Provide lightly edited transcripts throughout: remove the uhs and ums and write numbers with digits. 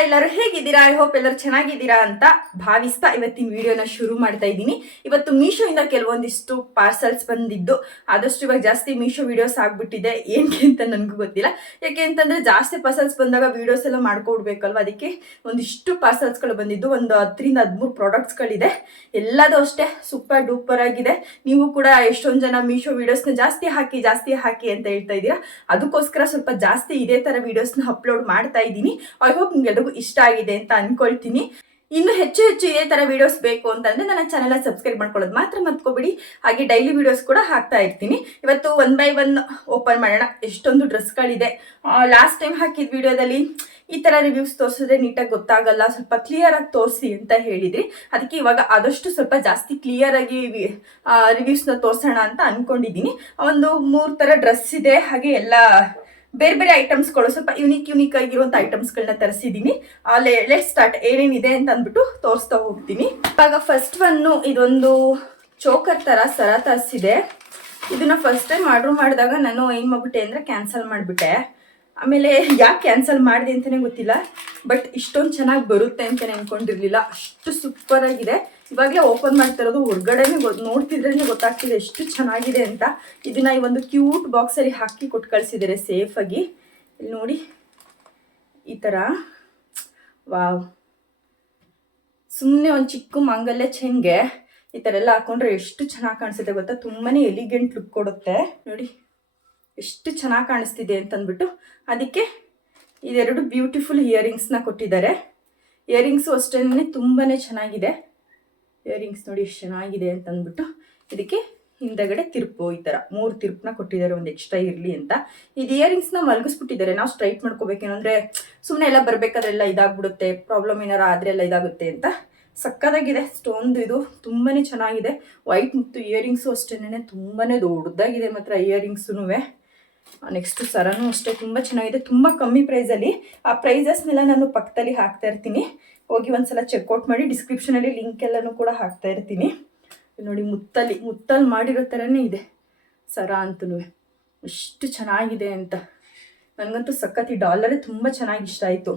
ಎಲ್ಲರೂ ಹೇಗಿದ್ದೀರಾ? I hope ಎಲ್ಲರೂ ಚೆನ್ನಾಗಿದ್ದೀರಾ ಅಂತ ಭಾವಿಸ್ತಾ ಇವತ್ತಿನ ವಿಡಿಯೋನ ಶುರು ಮಾಡ್ತಾ ಇದ್ದೀನಿ. ಇವತ್ತು ಮೀಶೋ ಇಂದ ಕೆಲವೊಂದಿಷ್ಟು ಪಾರ್ಸಲ್ಸ್ ಬಂದಿದ್ದು, ಆದಷ್ಟು ಇವಾಗ ಜಾಸ್ತಿ ಮೀಶೋ ವಿಡಿಯೋಸ್ ಆಗ್ಬಿಟ್ಟಿದೆ. ಏನಕ್ಕೆ ಅಂತ ನನಗೂ ಗೊತ್ತಿಲ್ಲ. ಯಾಕೆ ಅಂತಂದ್ರೆ ಜಾಸ್ತಿ ಪಾರ್ಸಲ್ಸ್ ಬಂದಾಗ ವಿಡಿಯೋಸ್ ಎಲ್ಲ ಮಾಡ್ಕೊಡ್ಬೇಕಲ್ವ, ಅದಕ್ಕೆ ಒಂದಿಷ್ಟು ಪಾರ್ಸಲ್ಸ್ಗಳು ಬಂದಿದ್ದು. ಒಂದು 10-13 ಪ್ರಾಡಕ್ಟ್ಸ್ಗಳಿದೆ. ಎಲ್ಲದೂ ಅಷ್ಟೇ ಸೂಪರ್ ಡೂಪರ್ ಆಗಿದೆ. ನೀವು ಕೂಡ ಎಷ್ಟೊಂದು ಜನ ಮೀಶೋ ವಿಡಿಯೋಸ್ನ ಜಾಸ್ತಿ ಹಾಕಿ ಅಂತ ಹೇಳ್ತಾ ಇದ್ದೀರಾ. ಅದಕ್ಕೋಸ್ಕರ ಸ್ವಲ್ಪ ಜಾಸ್ತಿ ಇದೇ ತರ ವಿಡಿಯೋಸ್ನ ಅಪ್ಲೋಡ್ ಮಾಡ್ತಾ ಇದ್ದೀನಿ. ಐ ಹೋಪ್ ನಿಮ್ಗೆಲ್ರಿಗೂ ಇಷ್ಟ ಆಗಿದೆ ಅಂತ ಅನ್ಕೊಳ್ತೀನಿ. ಇನ್ನು ಹೆಚ್ಚು ಇದೇ ತರ ವಿಡಿಯೋಸ್ ಬೇಕು ಅಂತಂದ್ರೆ ನನ್ನ ಚಾನೆಲ್ ಸಬ್ಸ್ಕ್ರೈಬ್ ಮಾಡ್ಕೊಳ್ಳೋದು ಮಾತ್ರ ಮರ್ತ್ಕೋಬೇಡಿ. ಹಾಗೆ ಡೈಲಿ ವಿಡಿಯೋಸ್ ಕೂಡ ಹಾಕ್ತಾ ಇರ್ತೀನಿ. ಇವತ್ತು 1 by 1 ಓಪನ್ ಮಾಡೋಣ. ಎಷ್ಟೊಂದು ಡ್ರೆಸ್ಗಳಿದೆ. ಲಾಸ್ಟ್ ಟೈಮ್ ಹಾಕಿದ ವಿಡಿಯೋದಲ್ಲಿ ಈ ತರ ರಿವ್ಯೂಸ್ ತೋರಿಸಿದ್ರೆ ನೀಟಾಗಿ ಗೊತ್ತಾಗಲ್ಲ, ಸ್ವಲ್ಪ ಕ್ಲಿಯರ್ ಆಗಿ ತೋರಿಸಿ ಅಂತ ಹೇಳಿದ್ರಿ. ಅದಕ್ಕೆ ಇವಾಗ ಆದಷ್ಟು ಸ್ವಲ್ಪ ಜಾಸ್ತಿ ಕ್ಲಿಯರ್ ಆಗಿ ರಿವ್ಯೂಸ್ನ ತೋರಿಸೋಣ ಅಂತ ಅನ್ಕೊಂಡಿದ್ದೀನಿ. ಒಂದು 3 ತರ ಡ್ರೆಸ್ ಇದೆ. ಹಾಗೆ ಎಲ್ಲ ಬೇರೆ ಬೇರೆ ಐಟಮ್ಸ್ಗಳು, ಸ್ವಲ್ಪ ಯುನಿಕ್ ಆಗಿರುವಂತ ಐಟಮ್ಸ್ಗಳನ್ನ ತರಿಸಿದ್ದೀನಿ. Let start. ಏನೇನಿದೆ ಅಂತ ಅಂದ್ಬಿಟ್ಟು ತೋರಿಸ್ತಾ ಹೋಗ್ತೀನಿ. ಇವಾಗ ಫಸ್ಟ್ ಒನ್ನು ಇದೊಂದು ಚೋಕರ್ ತರ ಸರ ತರಿಸಿದೆ. ಇದನ್ನ ಫಸ್ಟ್ ಟೈಮ್ ಆರ್ಡರ್ ಮಾಡಿದಾಗ ನಾನು ಏನ್ ಮಾಡ್ಬಿಟ್ಟೆ ಅಂದ್ರೆ ಕ್ಯಾನ್ಸಲ್ ಮಾಡಿಬಿಟ್ಟೆ. ಆಮೇಲೆ ಯಾಕೆ ಕ್ಯಾನ್ಸಲ್ ಮಾಡಿದೆ ಅಂತಾನೆ ಗೊತ್ತಿಲ್ಲ, ಬಟ್ ಇಷ್ಟೊಂದು ಚೆನ್ನಾಗಿ ಬರುತ್ತೆ ಅಂತ ಅನ್ಕೊಂಡಿರ್ಲಿಲ್ಲ. ಅಷ್ಟು ಸೂಪರ್ ಆಗಿದೆ. ಇವಾಗಲೇ ಓಪನ್ ಮಾಡ್ತಾ ಇರೋದು. ಹೊರಗಡೆನೆ ನೋಡ್ತಿದ್ರೇನೆ ಗೊತ್ತಾಗ್ತಿದೆ ಎಷ್ಟು ಚೆನ್ನಾಗಿದೆ ಅಂತ. ಇದನ್ನ ಈ ಒಂದು ಕ್ಯೂಟ್ ಬಾಕ್ಸಲ್ಲಿ ಹಾಕಿ ಕೊಟ್ಟು ಕಳಿಸಿದ್ದಾರೆ ಸೇಫ್ ಆಗಿ. ಇಲ್ಲಿ ನೋಡಿ, ಈ ತರ ವಾವ್. ಸುಮ್ಮನೆ ಒಂದು ಚಿಕ್ಕ ಮಾಂಗಲ್ಯ ಚೈನ್ಗೆ ಈ ತರ ಎಲ್ಲ ಹಾಕೊಂಡ್ರೆ ಎಷ್ಟು ಚೆನ್ನಾಗಿ ಕಾಣಿಸುತ್ತೆ ಗೊತ್ತಾ. ತುಂಬಾನೇ ಎಲಿಗೆಂಟ್ ಲುಕ್ ಕೊಡುತ್ತೆ. ನೋಡಿ ಎಷ್ಟು ಚೆನ್ನಾಗಿ ಕಾಣಿಸ್ತಿದೆ ಅಂತಂದ್ಬಿಟ್ಟು ಅದಕ್ಕೆ ಇದೆರಡು ಬ್ಯೂಟಿಫುಲ್ ಇಯರಿಂಗ್ಸ್ನ ಕೊಟ್ಟಿದ್ದಾರೆ. ಇಯರಿಂಗ್ಸು ಅಷ್ಟೇ ತುಂಬಾನೇ ಚೆನ್ನಾಗಿದೆ. ಇಯರಿಂಗ್ಸ್ ನೋಡಿ ಎಷ್ಟು ಚೆನ್ನಾಗಿದೆ ಅಂತಂದ್ಬಿಟ್ಟು ಇದಕ್ಕೆ ಹಿಂದಗಡೆ ತಿರುಪು ಈ ಥರ 3 ತಿರುಪನ್ನ ಕೊಟ್ಟಿದ್ದಾರೆ, ಒಂದು ಎಕ್ಸ್ಟ್ರಾ ಇರಲಿ ಅಂತ. ಇದು ಇಯರಿಂಗ್ಸ್ನ ಮಲಗಿಸ್ಬಿಟ್ಟಿದ್ದಾರೆ. ನಾವು ಸ್ಟ್ರೈಟ್ ಮಾಡ್ಕೋಬೇಕೇನಂದ್ರೆ ಸುಮ್ಮನೆ ಎಲ್ಲ ಬರಬೇಕಾದ್ರೆಲ್ಲ ಇದಾಗ್ಬಿಡುತ್ತೆ, ಪ್ರಾಬ್ಲಮ್ ಏನಾರು ಆದರೆ ಎಲ್ಲ ಇದಾಗುತ್ತೆ ಅಂತ. ಸಕ್ಕದಾಗಿದೆ ಸ್ಟೋನ್ದು. ಇದು ತುಂಬಾನೇ ಚೆನ್ನಾಗಿದೆ. ವೈಟ್ ಮತ್ತು ಇಯರಿಂಗ್ಸು ಅಷ್ಟೇನೆ ತುಂಬಾನೇ ದೊಡ್ಡದಾಗಿದೆ ಮಾತ್ರ ಇಯರಿಂಗ್ಸೂ. ನೆಕ್ಸ್ಟ್ ಸರನೂ ಅಷ್ಟೇ ತುಂಬ ಚೆನ್ನಾಗಿದೆ. ತುಂಬ ಕಮ್ಮಿ ಪ್ರೈಸಲ್ಲಿ. ಆ ಪ್ರೈಸಸ್ನೆಲ್ಲ ನಾನು ಪಕ್ಕದಲ್ಲಿ ಹಾಕ್ತಾ ಇರ್ತೀನಿ, ಹೋಗಿ ಒಂದ್ಸಲ ಚೆಕ್ಔಟ್ ಮಾಡಿ. ಡಿಸ್ಕ್ರಿಪ್ಷನಲ್ಲಿ ಲಿಂಕ್ ಎಲ್ಲನೂ ಕೂಡ ಹಾಕ್ತಾ ಇರ್ತೀನಿ. ನೋಡಿ ಮುತ್ತಲ್ಲಿ ಮಾಡಿರೋ ಥರನೇ ಇದೆ ಸರ ಅಂತೂ. ಎಷ್ಟು ಚೆನ್ನಾಗಿದೆ ಅಂತ ನನಗಂತೂ ಸಖತ್. ಈ ಡಾಲರೇ ತುಂಬ ಚೆನ್ನಾಗಿ ಇಷ್ಟ ಆಯಿತು.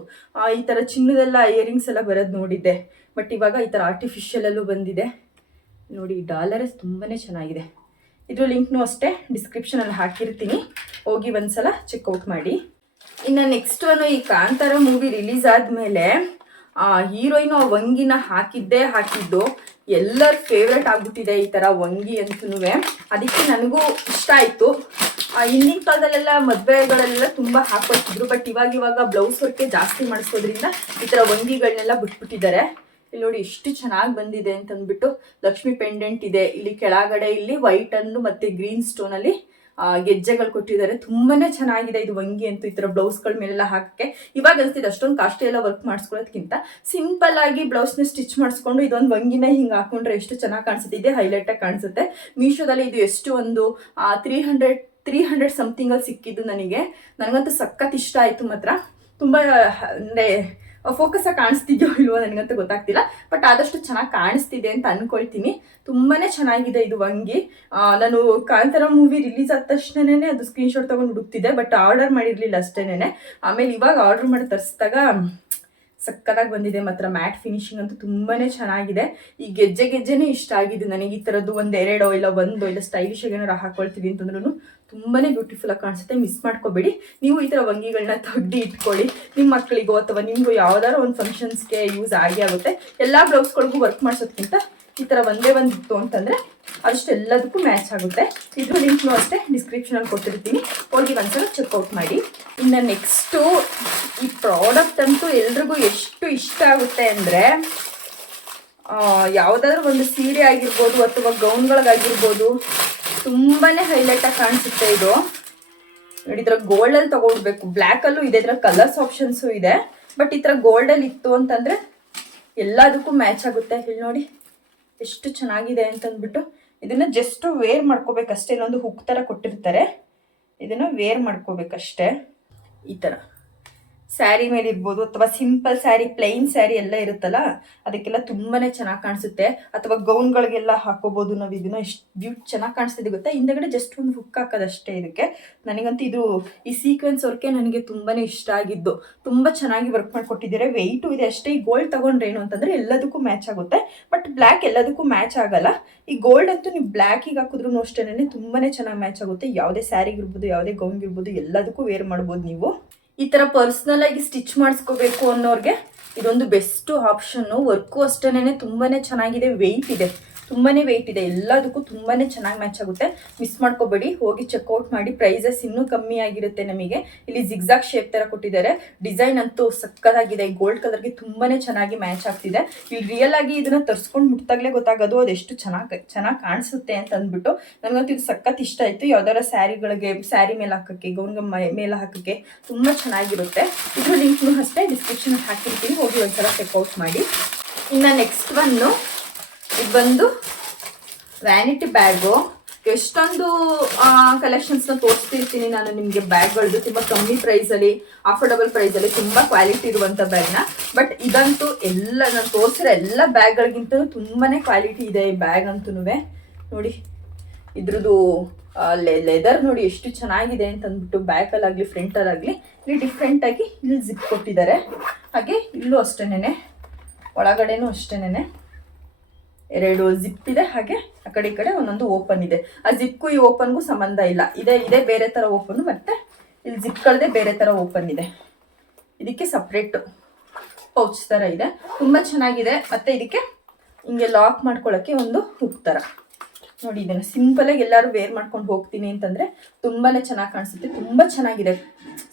ಈ ಥರ ಚಿನ್ನದೆಲ್ಲ ಇಯರಿಂಗ್ಸ್ ಎಲ್ಲ ಬರೋದು ನೋಡಿದ್ದೆ, ಬಟ್ ಇವಾಗ ಈ ಥರ ಆರ್ಟಿಫಿಷಿಯಲಲ್ಲೂ ಬಂದಿದೆ. ನೋಡಿ ಈ ಡಾಲರೇ ತುಂಬಾ ಚೆನ್ನಾಗಿದೆ. ಇದ್ರ ಲಿಂಕ್ನೂ ಅಷ್ಟೇ ಡಿಸ್ಕ್ರಿಪ್ಷನಲ್ಲಿ ಹಾಕಿರ್ತೀನಿ, ಹೋಗಿ ಒಂದ್ಸಲ ಚೆಕ್ಔಟ್ ಮಾಡಿ. ಇನ್ನು ನೆಕ್ಸ್ಟ್ ಒನ್, ಈ ಕಾಂತಾರ ಮೂವಿ ರಿಲೀಸ್ ಆದಮೇಲೆ ಹೀರೋಯಿನ್ ಆ ವಂಗಿನ ಹಾಕಿದ್ದು ಎಲ್ಲರ ಫೇವ್ರೇಟ್ ಆಗ್ಬಿಟ್ಟಿದೆ ಈ ಥರ ವಂಗಿ ಅಂತೂ. ಅದಕ್ಕೆ ನನಗೂ ಇಷ್ಟ ಆಯಿತು. ಹಿಂದಿನ ಕಾಲದಲ್ಲೆಲ್ಲ ಮದುವೆಗಳೆಲ್ಲ ತುಂಬ ಹಾಕೊಳ್ತಿದ್ರು, ಬಟ್ ಇವಾಗ ಬ್ಲೌಸ್ ವರ್ಕೆ ಜಾಸ್ತಿ ಮಾಡಿಸೋದ್ರಿಂದ ಈ ಥರ ವಂಗಿಗಳನ್ನೆಲ್ಲ ಬಿಟ್ಬಿಟ್ಟಿದ್ದಾರೆ. ಇಲ್ಲಿ ನೋಡಿ ಎಷ್ಟು ಚೆನ್ನಾಗಿ ಬಂದಿದೆ ಅಂತಂದ್ಬಿಟ್ಟು. ಲಕ್ಷ್ಮಿ ಪೆಂಡೆಂಟ್ ಇದೆ ಇಲ್ಲಿ ಕೆಳಗಡೆ. ಇಲ್ಲಿ ವೈಟ್ ಅನ್ನು ಮತ್ತೆ ಗ್ರೀನ್ ಸ್ಟೋನ್ ಅಲ್ಲಿ ಗೆಜ್ಜೆಗಳು ಕೊಟ್ಟಿದ್ದಾರೆ. ತುಂಬಾನೇ ಚೆನ್ನಾಗಿದೆ ಇದು ವಂಗಿ ಅಂತೂ. ಈ ತರ ಬ್ಲೌಸ್ಗಳ ಮೇಲೆಲ್ಲ ಹಾಕಕ್ಕೆ ಇವಾಗ ಅನ್ಸ್ತಿದೆ ಅಷ್ಟೊಂದು ಕಾಸ್ಟ್ಲಿ ಎಲ್ಲ ವರ್ಕ್ ಮಾಡಿಸ್ಕೊಳ್ಳೋದಕ್ಕಿಂತ ಸಿಂಪಲ್ ಆಗಿ ಬ್ಲೌಸ್ನ ಸ್ಟಿಚ್ ಮಾಡಿಸ್ಕೊಂಡು ಇದೊಂದು ವಂಗಿನ ಹಿಂಗೆ ಹಾಕೊಂಡ್ರೆ ಎಷ್ಟು ಚೆನ್ನಾಗಿ ಕಾಣಿಸುತ್ತೆ. ಇದೆ ಹೈಲೈಟ್ ಆಗಿ ಕಾಣಿಸುತ್ತೆ. ಮೀಶೋದಲ್ಲಿ ಇದು ಎಷ್ಟು ಒಂದು 300 ಸಮಥಿಂಗ್ ಅಲ್ಲಿ ಸಿಕ್ಕಿದ್ದು ನನಗಂತೂ ಸಖತ್ ಇಷ್ಟ ಆಯ್ತು ಮಾತ್ರ. ತುಂಬಾ ಅಂದ್ರೆ ಫೋಕಸ್ ಆಗಿ ಕಾಣಿಸ್ತಿದ್ಯೋ ಇಲ್ವೋ ನನಗಂತೂ ಗೊತ್ತಾಗ್ತಿಲ್ಲ, ಬಟ್ ಆದಷ್ಟು ಚೆನ್ನಾಗಿ ಕಾಣಿಸ್ತಿದೆ ಅಂತ ಅನ್ಕೊಳ್ತೀನಿ. ತುಂಬಾನೇ ಚೆನ್ನಾಗಿದೆ ಇದು ವಂಗಿ. ನಾನು ಕಾಂತಾರ ಮೂವಿ ರಿಲೀಸ್ ಆದ ತಕ್ಷಣನೇ ಅದು ಸ್ಕ್ರೀನ್ಶಾಟ್ ತಗೊಂಡು ಹುಡುಕ್ತಿದ್ದೆ, ಬಟ್ ಆರ್ಡರ್ ಮಾಡಿರ್ಲಿಲ್ಲ ಅಷ್ಟೇನೆ. ಆಮೇಲೆ ಇವಾಗ ಆರ್ಡರ್ ಮಾಡಿ ತರಿಸಿದಾಗ ಸಕ್ಕತ್ತಾಗಿ ಬಂದಿದೆ ಮಾತ್ರ. ಮ್ಯಾಟ್ ಫಿನಿಶಿಂಗ್ ಅಂತೂ ತುಂಬಾನೇ ಚೆನ್ನಾಗಿದೆ. ಈ ಗೆಜ್ಜೆನೇ ಇಷ್ಟ ಆಗಿದೆ ನನಗೆ. ಈ ಥರದ್ದು 1 2 ಇಲ್ಲ 1 ಇಲ್ಲ ಸ್ಟೈಲಿಶ್ ಆಗಿ ಏನಾರು ಹಾಕೊಳ್ತೀವಿ ಅಂತಂದ್ರೂ ತುಂಬಾನೇ ಬ್ಯೂಟಿಫುಲ್ ಆಗಿ ಕಾಣಿಸುತ್ತೆ. ಮಿಸ್ ಮಾಡ್ಕೋಬೇಡಿ. ನೀವು ಈ ಥರ ವಂಗಿಗಳನ್ನ ತೆಗ್ದು ಇಟ್ಕೊಳ್ಳಿ. ನಿಮ್ಮ ಮಕ್ಕಳಿಗೋ ಅಥವಾ ನಿಮಗೂ ಯಾವ್ದಾದ್ರು ಒಂದು ಫಂಕ್ಷನ್ಸ್ಗೆ ಯೂಸ್ ಆಗುತ್ತೆ. ಎಲ್ಲ ಬ್ಲೌಸ್ಗಳಿಗೂ ವರ್ಕ್ ಮಾಡಿಸೋದ್ಕಿಂತ ಈ ಥರ ಒಂದೇ ಇತ್ತು ಅಂತಂದರೆ ಅಷ್ಟೆಲ್ಲದಕ್ಕೂ ಮ್ಯಾಚ್ ಆಗುತ್ತೆ. ಇದ್ರ ಲಿಂಕ್ನೂ ಅಷ್ಟೇ ಡಿಸ್ಕ್ರಿಪ್ಷನಲ್ಲಿ ಕೊಟ್ಟಿರ್ತೀನಿ, ಹೋಗಿ ಒಂದ್ಸಲ ಚೆಕ್ಔಟ್ ಮಾಡಿ. ಇನ್ನು ನೆಕ್ಸ್ಟು ಈ ಪ್ರಾಡಕ್ಟ್ ಅಂತೂ ಎಲ್ರಿಗೂ ಎಷ್ಟು ಇಷ್ಟ ಆಗುತ್ತೆ ಅಂದರೆ, ಯಾವುದಾದ್ರೂ ಒಂದು ಸೀರೆ ಆಗಿರ್ಬೋದು ಅಥವಾ ಗೌನ್ಗಳಿಗಾಗಿರ್ಬೋದು ತುಂಬಾ ಹೈಲೈಟಾಗಿ ಕಾಣಿಸುತ್ತೆ ಇದು. ನೋಡಿ ಈ ಥರ ಗೋಲ್ಡಲ್ಲಿ ತಗೊಳ್ಬೇಕು. ಬ್ಲ್ಯಾಕಲ್ಲೂ ಇದೆ, ಇದರ ಕಲರ್ಸ್ ಆಪ್ಷನ್ಸು ಇದೆ, ಬಟ್ ಈ ಥರ ಗೋಲ್ಡಲ್ಲಿ ಇತ್ತು ಅಂತಂದರೆ ಎಲ್ಲದಕ್ಕೂ ಮ್ಯಾಚ್ ಆಗುತ್ತೆ. ಇಲ್ಲಿ ನೋಡಿ ಎಷ್ಟು ಚೆನ್ನಾಗಿದೆ ಅಂತಂದ್ಬಿಟ್ಟು. ಇದನ್ನ ಜಸ್ಟ್ ವೇರ್ ಮಾಡ್ಕೋಬೇಕಷ್ಟೇ. ಇಲ್ಲೊಂದು ಹುಕ್ ಥರ ಕೊಟ್ಟಿರ್ತಾರೆ, ಇದನ್ನ ವೇರ್ ಮಾಡ್ಕೋಬೇಕಷ್ಟೇ. ಈ ಥರ ಸ್ಯಾರಿ ಮೇಲೆ ಇರ್ಬೋದು ಅಥವಾ ಸಿಂಪಲ್ ಸ್ಯಾರಿ ಪ್ಲೈನ್ ಸ್ಯಾರಿ ಎಲ್ಲ ಇರುತ್ತಲ್ಲ ಅದಕ್ಕೆಲ್ಲ ತುಂಬಾನೇ ಚೆನ್ನಾಗಿ ಕಾಣಿಸುತ್ತೆ. ಅಥವಾ ಗೌನ್ಗಳಿಗೆಲ್ಲ ಹಾಕೋಬಹುದು ನಾವು ಇದನ್ನ. ಎಷ್ಟು ಚೆನ್ನಾಗಿ ಕಾಣಿಸ್ತಿದೆ ಗೊತ್ತಾ. ಹಿಂದಗಡೆ ಜಸ್ಟ್ ಒಂದು ಹುಕ್ ಹಾಕೋದಷ್ಟೇ ಇದಕ್ಕೆ. ನನಗಂತೂ ಇದು ಈ ಸೀಕ್ವೆನ್ಸ್ ವರ್ಕೆ ನನಗೆ ತುಂಬಾನೇ ಇಷ್ಟ ಆಗಿದ್ದು. ತುಂಬಾ ಚೆನ್ನಾಗಿ ವರ್ಕ್ ಮಾಡಿಕೊಟ್ಟಿದ್ದಾರೆ. ವೆಯ್ಟು ಇದೆ ಅಷ್ಟೇ. ಈ ಗೋಲ್ಡ್ ತಗೊಂಡ್ರೆ ಏನು ಅಂತಂದ್ರೆ ಎಲ್ಲದಕ್ಕೂ ಮ್ಯಾಚ್ ಆಗುತ್ತೆ. ಬಟ್ ಬ್ಲ್ಯಾಕ್ ಎಲ್ಲದಕ್ಕೂ ಮ್ಯಾಚ್ ಆಗಲ್ಲ. ಈ ಗೋಲ್ಡ್ ಅಂತೂ ನೀವು ಬ್ಲ್ಯಾಕಿಗೆ ಹಾಕಿದ್ರು ಅಷ್ಟೇನೆ ತುಂಬಾನೇ ಚೆನ್ನಾಗಿ ಮ್ಯಾಚ್ ಆಗುತ್ತೆ. ಯಾವುದೇ ಸ್ಯಾರಿಗಿರ್ಬೋದು ಯಾವುದೇ ಗೌನ್ಗಿರ್ಬೋದು ಎಲ್ಲದಕ್ಕೂ ವೇರ್ ಮಾಡ್ಬೋದು ನೀವು. ಈ ತರ ಪರ್ಸನಲ್ ಆಗಿ ಸ್ಟಿಚ್ ಮಾಡಿಸ್ಕೋಬೇಕು ಅನ್ನೋರ್ಗೆ ಇದೊಂದು ಬೆಸ್ಟ್ ಆಪ್ಷನ್. ವರ್ಕು ಅಷ್ಟೇನೆ ತುಂಬಾನೇ ಚೆನ್ನಾಗಿದೆ. ವೆಯ್ಟ್ ಇದೆ, ತುಂಬಾನೇ ವೆಯ್ಟ್ ಇದೆ. ಎಲ್ಲದಕ್ಕೂ ತುಂಬಾನೇ ಚೆನ್ನಾಗಿ ಮ್ಯಾಚ್ ಆಗುತ್ತೆ. ಮಿಸ್ ಮಾಡ್ಕೋಬೇಡಿ, ಹೋಗಿ ಚೆಕ್ಔಟ್ ಮಾಡಿ. ಪ್ರೈಸಸ್ ಇನ್ನೂ ಕಮ್ಮಿ ಆಗಿರುತ್ತೆ ನಮಗೆ. ಇಲ್ಲಿ ಜಿಗ್ಜಾಗ್ ಶೇಪ್ ತರ ಕೊಟ್ಟಿದ್ದಾರೆ. ಡಿಸೈನ್ ಅಂತೂ ಸಕ್ಕತ್ತಾಗಿದೆ. ಗೋಲ್ಡ್ ಕಲರ್ಗೆ ತುಂಬಾನೇ ಚೆನ್ನಾಗಿ ಮ್ಯಾಚ್ ಆಗ್ತಿದೆ. ಇಲ್ಲಿ ರಿಯಲ್ ಆಗಿ ಇದನ್ನ ತರಿಸ್ಕೊಂಡು ಮುಟ್ಟಾಗ್ಲೇ ಗೊತ್ತಾಗೋದು ಅದೆಷ್ಟು ಚೆನ್ನಾಗಿ ಕಾಣಿಸುತ್ತೆ ಅಂತ ಅಂದ್ಬಿಟ್ಟು. ನನಗಂತೂ ಇದು ಸಖತ್ ಇಷ್ಟ ಆಯ್ತು. ಯಾವ್ದಾರ ಸ್ಯಾರಿಗಳಿಗೆ, ಸ್ಯಾರಿ ಮೇಲೆ ಹಾಕಕ್ಕೆ, ಗೌನ್ಗೆ ಮೇಲೆ ಹಾಕಕ್ಕೆ ತುಂಬಾ ಚೆನ್ನಾಗಿರುತ್ತೆ. ಇದ್ರ ಲಿಂಕ್ನು ಅಷ್ಟೇ ಡಿಸ್ಕ್ರಿಪ್ಷನ್ ಹಾಕಿರ್ತೀನಿ, ಹೋಗಿ ಒಂದ್ಸಲ ಚೆಕ್ಔಟ್ ಮಾಡಿ. ಇನ್ನು ನೆಕ್ಸ್ಟ್ ಇದು ಬಂದು ವ್ಯಾನಿಟಿ ಬ್ಯಾಗು. ಎಷ್ಟೊಂದು ಕಲೆಕ್ಷನ್ಸ್ನ ತೋರಿಸ್ತಿರ್ತೀನಿ ನಾನು ನಿಮಗೆ ಬ್ಯಾಗ್ಗಳದ್ದು. ತುಂಬ ಕಮ್ಮಿ ಪ್ರೈಸಲ್ಲಿ, ಅಫೋರ್ಡಬಲ್ ಪ್ರೈಸಲ್ಲಿ ತುಂಬ ಕ್ವಾಲಿಟಿ ಇರುವಂಥ ಬ್ಯಾಗ್ನ. ಬಟ್ ಇದಂತೂ ಎಲ್ಲ ನಾನು ತೋರಿಸಿರೋ ಎಲ್ಲ ಬ್ಯಾಗ್ಗಳಿಗಿಂತ ತುಂಬಾ ಕ್ವಾಲಿಟಿ ಇದೆ ಈ ಬ್ಯಾಗ್ ಅಂತೂ. ನೋಡಿ ಇದ್ರದ್ದು ಲೆದರ್ ನೋಡಿ ಎಷ್ಟು ಚೆನ್ನಾಗಿದೆ ಅಂತ ಅಂದ್ಬಿಟ್ಟು. ಬ್ಯಾಕಲ್ಲಾಗಲಿ ಫ್ರಂಟಲ್ಲಾಗಲಿ ಇಲ್ಲಿ ಡಿಫ್ರೆಂಟಾಗಿ ಇಲ್ಲಿ ಜಿಪ್ ಕೊಟ್ಟಿದ್ದಾರೆ. ಹಾಗೆ ಇಲ್ಲೂ ಅಷ್ಟೇನೆ, ಒಳಗಡೆನೂ ಅಷ್ಟೇನೆ ಎರಡು ಜಿಪ್ ಇದೆ. ಹಾಗೆ ಆ ಕಡೆ ಈ ಕಡೆ ಒಂದೊಂದು ಓಪನ್ ಇದೆ. ಆ ಜಿಪ್ಗೂ ಈ ಓಪನ್ಗೂ ಸಂಬಂಧ ಇಲ್ಲ. ಇದೇ ಬೇರೆ ಥರ ಓಪನ್, ಮತ್ತೆ ಇಲ್ಲಿ ಜಿಪ್ಗಳದೇ ಬೇರೆ ಥರ ಓಪನ್ ಇದೆ. ಇದಕ್ಕೆ ಸಪ್ರೇಟ್ ಪೌಚ್ ಥರ ಇದೆ. ತುಂಬ ಚೆನ್ನಾಗಿದೆ. ಮತ್ತೆ ಇದಕ್ಕೆ ಹಿಂಗೆ ಲಾಕ್ ಮಾಡ್ಕೊಳ್ಳೋಕ್ಕೆ ಒಂದು ಹುಕ್ ಥರ. ನೋಡಿ ಇದನ್ನು ಸಿಂಪಲಾಗಿ ಎಲ್ಲರೂ ವೇರ್ ಮಾಡ್ಕೊಂಡು ಹೋಗ್ತೀನಿ ಅಂತಂದರೆ ತುಂಬಾ ಚೆನ್ನಾಗಿ ಕಾಣಿಸುತ್ತೆ. ತುಂಬ ಚೆನ್ನಾಗಿದೆ,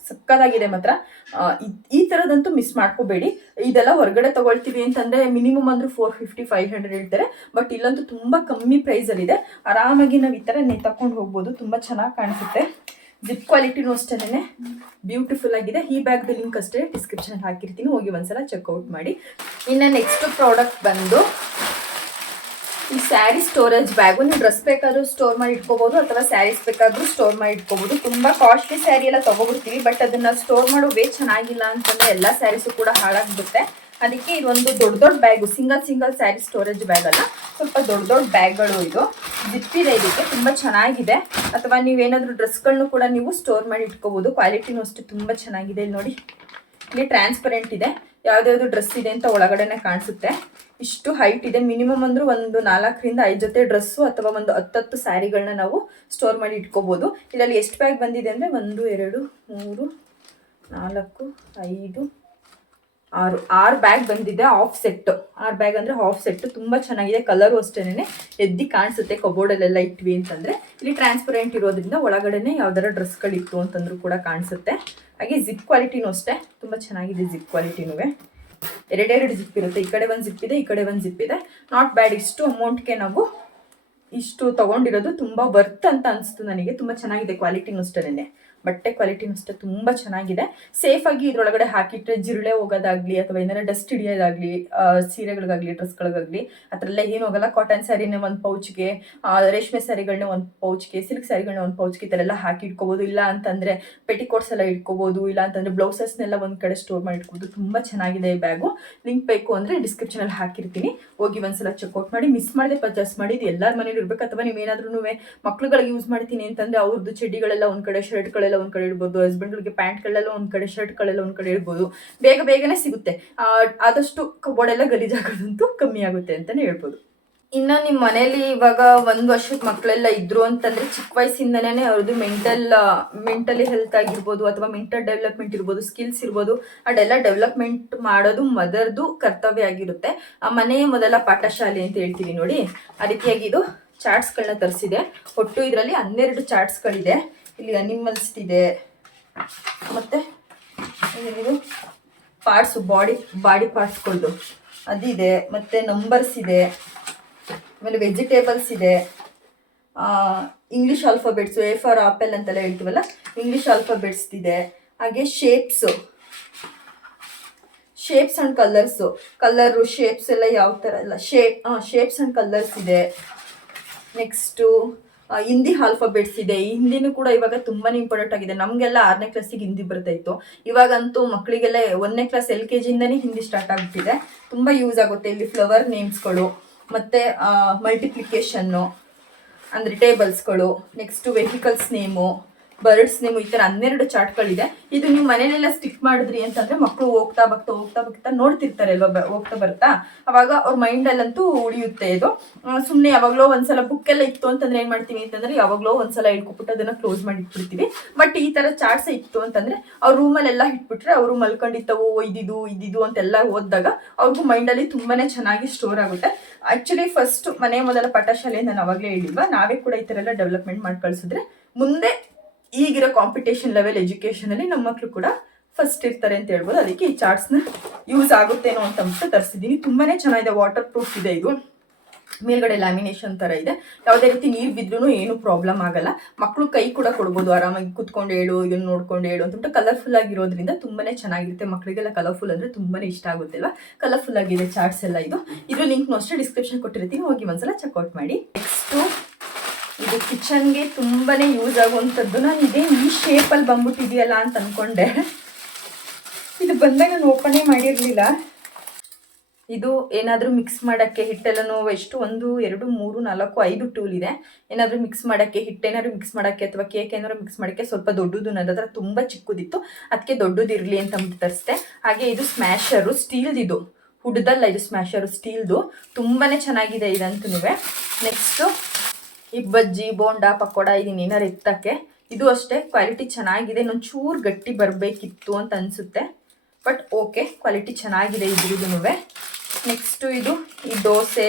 ಸಕ್ಕತ್ತಾಗಿದೆ ಮಾತ್ರ. ಈ ಥರದಂತೂ ಮಿಸ್ ಮಾಡ್ಕೋಬೇಡಿ. ಇದೆಲ್ಲ ಹೊರಗಡೆ ತೊಗೊಳ್ತೀವಿ ಅಂತಂದರೆ ಮಿನಿಮಮ್ ಅಂದ್ರೆ 450-500 ಹೇಳ್ತಾರೆ. ಬಟ್ ಇಲ್ಲಂತೂ ತುಂಬ ಕಮ್ಮಿ ಪ್ರೈಸಲ್ಲಿದೆ. ಆರಾಮಾಗಿ ನಾವು ಈ ಥರ ತಗೊಂಡು ಹೋಗ್ಬೋದು. ತುಂಬ ಚೆನ್ನಾಗಿ ಕಾಣಿಸುತ್ತೆ. ಜಿಪ್ ಕ್ವಾಲಿಟಿನೂ ಅಷ್ಟೇನೆ ಬ್ಯೂಟಿಫುಲ್ ಆಗಿದೆ. ಈ ಬ್ಯಾಗ್ದು ಲಿಂಕ್ ಅಷ್ಟೇ ಡಿಸ್ಕ್ರಿಪ್ಷನ್ ಹಾಕಿರ್ತೀನಿ, ಹೋಗಿ ಒಂದ್ಸಲ ಚೆಕ್ಔಟ್ ಮಾಡಿ. ಇನ್ನು ನೆಕ್ಸ್ಟ್ ಪ್ರಾಡಕ್ಟ್ ಬಂದು ಈ ಸ್ಯಾರಿ ಸ್ಟೋರೇಜ್ ಬ್ಯಾಗು. ನೀವು ಡ್ರೆಸ್ ಬೇಕಾದರೂ ಸ್ಟೋರ್ ಮಾಡಿ ಇಟ್ಕೋಬೋದು ಅಥವಾ ಸ್ಯಾರೀಸ್ ಬೇಕಾದರೂ ಸ್ಟೋರ್ ಮಾಡಿ ಇಟ್ಕೋಬೋದು. ತುಂಬ ಕಾಸ್ಟ್ಲಿ ಸ್ಯಾರಿ ಎಲ್ಲ ತೊಗೊಬಿಡ್ತೀವಿ, ಬಟ್ ಅದನ್ನು ಸ್ಟೋರ್ ಮಾಡೋ ವೇ ಚೆನ್ನಾಗಿಲ್ಲ ಅಂತಂದರೆ ಎಲ್ಲ ಸ್ಯಾರೀಸು ಕೂಡ ಹಾಳಾಗ್ಬಿಡುತ್ತೆ. ಅದಕ್ಕೆ ಇದೊಂದು ದೊಡ್ಡ bag, single sari storage bag ಅಲ್ಲ, ಸ್ವಲ್ಪ ದೊಡ್ಡ ಬ್ಯಾಗ್ಗಳು. ಇದು ಜಿಪ್ಪಿದೆ, ಇದಕ್ಕೆ ತುಂಬ ಚೆನ್ನಾಗಿದೆ. ಅಥವಾ ನೀವೇನಾದರೂ ಡ್ರೆಸ್ಗಳನ್ನೂ ಕೂಡ ನೀವು ಸ್ಟೋರ್ ಮಾಡಿ ಇಟ್ಕೋಬೋದು. ಕ್ವಾಲಿಟಿನೂ ಅಷ್ಟೇ ತುಂಬ ಚೆನ್ನಾಗಿದೆ. ಇಲ್ಲಿ ನೋಡಿ, ಇಲ್ಲಿ ಟ್ರಾನ್ಸ್ಪರೆಂಟ್ ಇದೆ. ಯಾವ್ದಾವ್ದು ಡ್ರೆಸ್ ಇದೆ ಅಂತ ಒಳಗಡೆನೆ ಕಾಣಿಸುತ್ತೆ. ಇಷ್ಟು ಹೈಟ್ ಇದೆ. ಮಿನಿಮಮ್ ಅಂದ್ರೆ ಒಂದು 4-5 ಜೊತೆ ಡ್ರೆಸ್ಸು ಅಥವಾ ಒಂದು 10 ಸ್ಯಾರಿಗಳನ್ನ ನಾವು ಸ್ಟೋರ್ ಮಾಡಿ ಇಟ್ಕೋಬೋದು. ಇದರಲ್ಲಿ ಎಷ್ಟು ಬ್ಯಾಗ್ ಬಂದಿದೆ ಅಂದರೆ 1 2 3 4 5 6 ಬ್ಯಾಗ್ ಬಂದಿದೆ. ಹಾಫ್ ಸೆಟ್ 6 ಬ್ಯಾಗ್ ಅಂದರೆ ಹಾಫ್ ಸೆಟ್. ತುಂಬ ಚೆನ್ನಾಗಿದೆ. ಕಲರು ಅಷ್ಟೇನೆ ಎದ್ದಿ ಕಾಣಿಸುತ್ತೆ. ಕಬೋರ್ಡಲ್ಲೆಲ್ಲ ಇಟ್ವಿ ಅಂತಂದರೆ. ಇಲ್ಲಿ ಟ್ರಾನ್ಸ್ಪರೆಂಟ್ ಇರೋದ್ರಿಂದ ಒಳಗಡೆನೆ ಯಾವ್ದಾರ ಡ್ರೆಸ್ಗಳಿತ್ತು ಅಂತಂದ್ರೂ ಕೂಡ ಕಾಣಿಸುತ್ತೆ. ಹಾಗೆ ಜಿಪ್ ಕ್ವಾಲಿಟಿನೂ ಅಷ್ಟೇ ತುಂಬ ಚೆನ್ನಾಗಿದೆ. ಜಿಪ್ ಕ್ವಾಲಿಟಿನೂ ಎರಡೆರಡು ಜಿಪ್ ಇರುತ್ತೆ. ಈ ಕಡೆ ಒಂದು ಜಿಪ್ ಇದೆ, ಈ ಕಡೆ ಒಂದು ಜಿಪ್ ಇದೆ. Not bad. ಇಷ್ಟು ಅಮೌಂಟ್ಗೆ ನಾವು ಇಷ್ಟು ತೊಗೊಂಡಿರೋದು ತುಂಬ ವರ್ತ್ ಅಂತ ಅನಿಸ್ತು ನನಗೆ. ತುಂಬ ಚೆನ್ನಾಗಿದೆ. ಕ್ವಾಲಿಟಿನೂ ಅಷ್ಟೇನೆ, ಬಟ್ಟೆ ಕ್ವಾಲಿಟಿನೂ ಅಷ್ಟೇ ತುಂಬ ಚೆನ್ನಾಗಿದೆ. ಸೇಫಾಗಿ ಇದ್ರೊಳಗಡೆ ಹಾಕಿಟ್ರೆ ಜಿರಳೆ ಹೋಗೋದಾಗಲಿ ಅಥವಾ ಏನಾರ ಡಸ್ಟ್ ಹಿಡಿಯೋದಾಗಲಿ, ಸೀರೆಗಳಿಗಾಗಲಿ ಡ್ರೆಸ್ಗಳಿಗಾಗಲಿ ಆ ಥರ ಎಲ್ಲ ಏನು ಹೋಗಲ್ಲ. ಕಾಟನ್ ಸ್ಯಾರಿನೇ ಒಂದು ಪೌಚ್ಗೆ, ರೇಷ್ಮೆ ಸ್ಯಾರಿಗಳನ್ನ ಒಂದು ಪೌಚ್ಗೆ, ಸಿಲ್ಕ್ ಸ್ಯಾರಿಗಳನ್ನ ಒಂದು ಪೌಚ್ಗೆ ಈ ಥರ ಎಲ್ಲ ಹಾಕಿ ಇಟ್ಕೋಬೋದು. ಇಲ್ಲ ಅಂತಂದರೆ ಪೆಟಿಕೋಟ್ಸ್ ಎಲ್ಲ ಇಟ್ಕೋಬೋದು. ಇಲ್ಲ ಅಂತಂದರೆ ಬ್ಲೌಸಸ್ನೆಲ್ಲ ಒಂದು ಕಡೆ ಸ್ಟೋರ್ ಮಾಡಿ ಇಟ್ಕೋಬೋದು. ತುಂಬ ಚೆನ್ನಾಗಿದೆ ಈ ಬ್ಯಾಗು. ಲಿಂಕ್ ಬೇಕು ಅಂದರೆ ಡಿಸ್ಕ್ರಿಪ್ಷನಲ್ಲಿ ಹಾಕಿರ್ತೀನಿ, ಹೋಗಿ ಒಂದ್ಸಲ ಚೆಕ್ಔಟ್ ಮಾಡಿ. ಮಿಸ್ ಮಾಡದೆ ಪರ್ಚೇಸ್ ಮಾಡಿ. ಇದು ಎಲ್ಲರ ಮನೇಲಿ ಇರಬೇಕು. ಅಥವಾ ನೀವೇನಾದ್ರೂ ಮಕ್ಳುಗಳಿಗೆ ಯೂಸ್ ಮಾಡ್ತೀನಿ ಅಂತಂದರೆ ಅವ್ರದ್ದು ಚಡ್ಡಿಗಳೆಲ್ಲ ಒಂದು ಕಡೆ, ಶರ್ಟ್ಗಳೆಲ್ಲ ಒಂದು ಕಡೆ ಇಡ್ಬೋದು. ಹಸ್ಬೆಂಡ್ಗಳಿಗೆ ಪ್ಯಾಂಟ್ಗಳೆಲ್ಲ ಒಂದು ಕಡೆ, ಶರ್ಟ್ಗಳೆಲ್ಲ ಒಂದು ಕಡೆ ಇಡ್ಬೋದು. ಬೇಗನೆ ಸಿಗುತ್ತೆ. ಆದಷ್ಟು ಕಬೋರ್ಡೆಲ್ಲ ಗಲೀಜಾಗೋದಂತೂ ಕಮ್ಮಿ ಆಗುತ್ತೆ ಅಂತಲೇ ಹೇಳ್ಬೋದು. ಇನ್ನು ನಿಮ್ಮ ಮನೇಲಿ ಇವಾಗ 1 ವರ್ಷದ ಮಕ್ಕಳೆಲ್ಲ ಇದ್ರು ಅಂತಂದರೆ ಚಿಕ್ಕ ವಯಸ್ಸಿಂದನೇ ಅವ್ರದ್ದು ಮೆಂಟಲಿ ಹೆಲ್ತ್ ಆಗಿರ್ಬೋದು ಅಥವಾ ಮೆಂಟಲ್ ಡೆವಲಪ್ಮೆಂಟ್ ಇರ್ಬೋದು, ಸ್ಕಿಲ್ಸ್ ಇರ್ಬೋದು, ಅದೆಲ್ಲ ಡೆವಲಪ್ಮೆಂಟ್ ಮಾಡೋದು ಮದರ್ದು ಕರ್ತವ್ಯ ಆಗಿರುತ್ತೆ. ಆ ಮನೆಯ ಮೊದಲ ಪಾಠಶಾಲೆ ಅಂತ ಹೇಳ್ತೀವಿ ನೋಡಿ. ಆ ರೀತಿಯಾಗಿ ಇದು ಚಾರ್ಟ್ಸ್ಗಳನ್ನ ತರಿಸಿದೆ. ಒಟ್ಟು ಇದರಲ್ಲಿ 12 ಚಾರ್ಟ್ಸ್ಗಳಿದೆ. ಇಲ್ಲಿ ಅನಿಮಲ್ಸ್ ಇದೆ, ಮತ್ತು ಇದು ಪಾರ್ಟ್ಸು, ಬಾಡಿ ಪಾರ್ಟ್ಸ್ಗಳದ್ದು ಅದಿದೆ, ಮತ್ತು ನಂಬರ್ಸ್ ಇದೆ, ಆಮೇಲೆ ವೆಜಿಟೇಬಲ್ಸ್ ಇದೆ, English alphabets, A for apple ಅಂತೆಲ್ಲ ಹೇಳ್ತೀವಲ್ಲ, ಇಂಗ್ಲೀಷ್ ಆಲ್ಫಾಬೆಟ್ಸ್ ಇದೆ. ಹಾಗೆ ಶೇಪ್ಸ್ ಆ್ಯಂಡ್ ಕಲರು ಶೇಪ್ಸ್ ಎಲ್ಲ ಯಾವ ಥರ ಎಲ್ಲ ಶೇಪ್ಸ್ ಆ್ಯಂಡ್ ಕಲರ್ಸ್ ಇದೆ. ನೆಕ್ಸ್ಟು ಹಿಂದಿ ಆಲ್ಫಾಬೆಟ್ಸ್ ಇದೆ. ಹಿಂದಿನೂ ಕೂಡ ಇವಾಗ ತುಂಬಾನೇ ಇಂಪಾರ್ಟೆಂಟ್ ಆಗಿದೆ. ನಮಗೆಲ್ಲ 6ನೇ ಕ್ಲಾಸಿಗೆ ಹಿಂದಿ ಬರ್ತಾ ಇತ್ತು. ಇವಾಗಂತೂ ಮಕ್ಕಳಿಗೆಲ್ಲ 1ನೇ ಕ್ಲಾಸ್ LKG ಇಂದಾನೇ ಹಿಂದಿ ಸ್ಟಾರ್ಟ್ ಆಗ್ಬಿಟ್ಟಿದೆ. ತುಂಬಾ ಯೂಸ್ ಆಗುತ್ತೆ. ಇಲ್ಲಿ ಫ್ಲವರ್ ನೇಮ್ಸ್ಗಳು, ಮತ್ತೆ ಮಲ್ಟಿಪ್ಲಿಕೇಶನ್ನು ಅಂದರೆ ಟೇಬಲ್ಸ್ಗಳು, next vehicles name, birds name, ಈ ಥರ 12 ಚಾರ್ಟ್ಗಳಿದೆ. ಇದು ನೀವು ಮನೇಲೆಲ್ಲ ಸ್ಟಿಕ್ ಮಾಡಿದ್ರಿ ಅಂತಂದ್ರೆ ಮಕ್ಕಳು ಹೋಗ್ತಾ ಬರ್ತಾ ನೋಡ್ತಿರ್ತಾರೆ ಅಲ್ವಾ, ಹೋಗ್ತಾ ಬರ್ತಾ, ಅವಾಗ ಅವ್ರ ಮೈಂಡಲ್ಲಂತೂ ಉಳಿಯುತ್ತೆ. ಇದು ಸುಮ್ಮನೆ ಯಾವಾಗಲೋ ಒಂದ್ಸಲ ಬುಕ್ಕೆಲ್ಲ ಇತ್ತು ಅಂತಂದ್ರೆ ಏನು ಮಾಡ್ತೀವಿ ಅಂತಂದ್ರೆ ಯಾವಾಗಲೋ ಒಂದ್ಸಲ ಹೇಳ್ಕೊಬಿಟ್ಟು ಅದನ್ನ ಕ್ಲೋಸ್ ಮಾಡಿ ಇಟ್ಬಿಡ್ತೀವಿ. ಬಟ್ ಈ ಥರ ಚಾರ್ಟ್ಸ್ ಇತ್ತು ಅಂತಂದ್ರೆ ಅವ್ರ ರೂಮಲ್ಲೆಲ್ಲ ಇಟ್ಬಿಟ್ರೆ ಅವರು ಮಲ್ಕೊಂಡಿತ್ತವೋ ಇದಿದು ಅಂತೆಲ್ಲ ಓದಿದಾಗ ಅವ್ರಿಗೂ ಮೈಂಡಲ್ಲಿ ತುಂಬಾನೇ ಚೆನ್ನಾಗಿ ಸ್ಟೋರ್ ಆಗುತ್ತೆ. ಆಕ್ಚುಲಿ ಫಸ್ಟ್ ಮನೆ ಮೊದಲ ಪಾಠಶಾಲೆ ನಾನು ಅವಾಗಲೇ ಹೇಳಿಲ್ವಾ, ನಾವೇ ಕೂಡ ಈ ಥರ ಎಲ್ಲ ಡೆವಲಪ್ಮೆಂಟ್ ಮಾಡಿ ಕಳಿಸಿದ್ರೆ ಮುಂದೆ ಈಗಿರೋ ಕಾಂಪಿಟೇಷನ್ ಲೆವೆಲ್ ಎಜುಕೇಷನ್ ಅಲ್ಲಿ ನಮ್ಮ ಮಕ್ಕಳು ಕೂಡ ಫಸ್ಟ್ ಇರ್ತಾರೆ ಅಂತ ಹೇಳ್ಬೋದು. ಅದಕ್ಕೆ ಈ ಚಾರ್ಟ್ಸ್ನ ಯೂಸ್ ಆಗುತ್ತೇನೋ ಅಂತ ಅಂದ್ಬಿಟ್ಟು ತರಿಸಿದ್ದೀನಿ. ತುಂಬಾನೇ ಚೆನ್ನಾಗಿದೆ, ವಾಟರ್ ಪ್ರೂಫ್ ಇದೆ. ಇದು ಮೇಲ್ಗಡೆ ಲ್ಯಾಮಿನೇಷನ್ ತರ ಇದೆ. ಯಾವುದೇ ರೀತಿ ನೀರು ಬಿದ್ರೂ ಏನು ಪ್ರಾಬ್ಲಮ್ ಆಗಲ್ಲ. ಮಕ್ಕಳು ಕೈ ಕೂಡ ಕೊಡ್ಬೋದು, ಆರಾಮಾಗಿ ಕುತ್ಕೊಂಡು ಹೇಳು, ಇದನ್ನು ನೋಡ್ಕೊಂಡು ಹೇಳು ಅಂತಂದ್ಬಿಟ್ಟು. ಕಲರ್ಫುಲ್ ಆಗಿರೋದ್ರಿಂದ ತುಂಬಾನೇ ಚೆನ್ನಾಗಿರುತ್ತೆ. ಮಕ್ಕಳಿಗೆಲ್ಲ ಕಲರ್ಫುಲ್ ಅಂದ್ರೆ ತುಂಬಾನೇ ಇಷ್ಟ ಆಗುತ್ತೆ ಅಲ್ವಾ. ಕಲರ್ಫುಲ್ ಆಗಿದೆ ಚಾರ್ಟ್ಸ್ ಎಲ್ಲ. ಇದು ಲಿಂಕ್ನು ಅಷ್ಟೇ ಡಿಸ್ಕ್ರಿಪ್ಷನ್ ಕೊಟ್ಟಿರ್ತೀನಿ, ಹೋಗಿ ಒಂದ್ಸಲ ಚೆಕ್ಔಟ್ ಮಾಡಿ. ನೆಕ್ಸ್ಟು ಇದು ಕಿಚನ್ಗೆ ತುಂಬಾನೇ ಯೂಸ್ ಆಗುವಂಥದ್ದು. ನಾನು ಇದೇ ಈ ಶೇಪಲ್ಲಿ ಬಂದ್ಬಿಟ್ಟಿದೆಯಲ್ಲ ಅಂತ ಅಂದ್ಕೊಂಡೆ. ಇದು ಬಂದಾಗ ನಾನು ಓಪನೇ ಮಾಡಿರಲಿಲ್ಲ. ಇದು ಏನಾದರೂ ಮಿಕ್ಸ್ ಮಾಡೋಕ್ಕೆ ಹಿಟ್ಟೆಲ್ಲನೂ ಎಷ್ಟು 1 2 3 4 5 ಟೂಲ್ ಇದೆ. ಏನಾದರೂ ಮಿಕ್ಸ್ ಮಾಡೋಕ್ಕೆ, ಹಿಟ್ಟೇನಾದ್ರು ಮಿಕ್ಸ್ ಮಾಡೋಕ್ಕೆ ಅಥವಾ ಕೇಕ್ ಏನಾದ್ರು ಮಿಕ್ಸ್ ಮಾಡೋಕ್ಕೆ ಸ್ವಲ್ಪ ದೊಡ್ಡದು, ನನ್ನ ಹತ್ರ ತುಂಬ ಚಿಕ್ಕದಿತ್ತು, ಅದಕ್ಕೆ ದೊಡ್ಡದಿರಲಿ ಅಂತ ಅಂದ್ಬಿಟ್ಟು ತರಿಸ್ದೆ. ಹಾಗೆ ಇದು ಸ್ಮ್ಯಾಶರು, ಸ್ಟೀಲ್ದಿದು, ಹುಡ್ದಲ್ಲ ಇದು ಸ್ಮ್ಯಾಶರು, ಸ್ಟೀಲ್ದು. ತುಂಬಾನೇ ಚೆನ್ನಾಗಿದೆ ಇದಂತೂ. ನೆಕ್ಸ್ಟು ಈ ಬಜ್ಜಿ ಬೋಂಡ ಪಕೋಡ ಇದನ್ನ ಏನಾರು ಎತ್ತಕ್ಕೆ, ಇದು ಅಷ್ಟೇ ಕ್ವಾಲಿಟಿ ಚೆನ್ನಾಗಿದೆ. ಇನ್ನೊಂದು ಚೂರು ಗಟ್ಟಿ ಬರಬೇಕಿತ್ತು ಅಂತ ಅನಿಸುತ್ತೆ, ಬಟ್ ಓಕೆ ಕ್ವಾಲಿಟಿ ಚೆನ್ನಾಗಿದೆ ಇದ್ರದ್ದು. ನೆಕ್ಸ್ಟು ಇದು ಈ ದೋಸೆ